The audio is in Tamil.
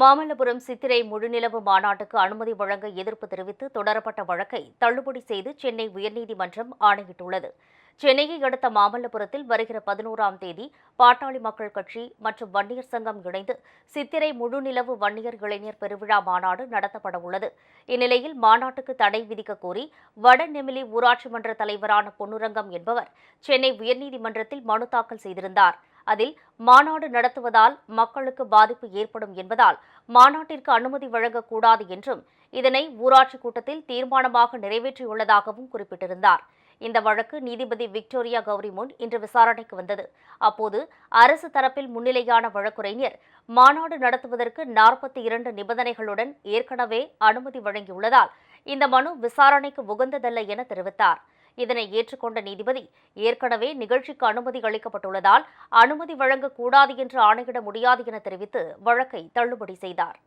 மாமல்லபுரம் சித்திரை முழுநிலவு மாநாட்டுக்கு அனுமதி வழங்க எதிர்ப்பு தெரிவித்து தொடரப்பட்ட வழக்கை தள்ளுபடி செய்து சென்னை உயர்நீதிமன்றம் ஆணையிட்டுள்ளது. சென்னையை அடுத்த மாமல்லபுரத்தில் வருகிற பதினோராம் தேதி பாட்டாளி மக்கள் கட்சி மற்றும் வன்னியர் சங்கம் இணைந்து சித்திரை முழுநிலவு வன்னியர் இளைஞர் பெருவிழா மாநாடு நடத்தப்பட உள்ளது. இந்நிலையில் மாநாட்டுக்கு தடை விதிக்க கோரி வடநெமிலி ஊராட்சி மன்ற தலைவரான பொன்னுரங்கம் என்பவர் சென்னை உயர்நீதிமன்றத்தில் மனு தாக்கல் செய்திருந்தார். அதில் மாநாடு நடத்துவதால் மக்களுக்கு பாதிப்பு ஏற்படும் என்பதால் மாநாட்டிற்கு அனுமதி வழங்கக்கூடாது என்றும் இதனை ஊராட்சி கூட்டத்தில் தீர்மானமாக நிறைவேற்றியுள்ளதாகவும் குறிப்பிட்டிருந்தார். இந்த வழக்கு நீதிபதி விக்டோரியா கௌரி முன் இன்று விசாரணைக்கு வந்தது. அப்போது அரசு தரப்பில் முன்னிலையான வழக்குரைஞர் மாநாடு நடத்துவதற்கு நாற்பத்தி இரண்டு நிபந்தனைகளுடன் ஏற்கனவே அனுமதி வழங்கியுள்ளதால் இந்த மனு விசாரணைக்கு உகந்ததல்ல என தெரிவித்தார். இதனை ஏற்றுக்கொண்ட நீதிபதி ஏற்கனவே நிகழ்ச்சிக்கு அனுமதி அளிக்கப்பட்டுள்ளதால் அனுமதி வழங்கக்கூடாது என்று ஆணையிட முடியாது என தெரிவித்து வழக்கை தள்ளுபடி செய்தார்.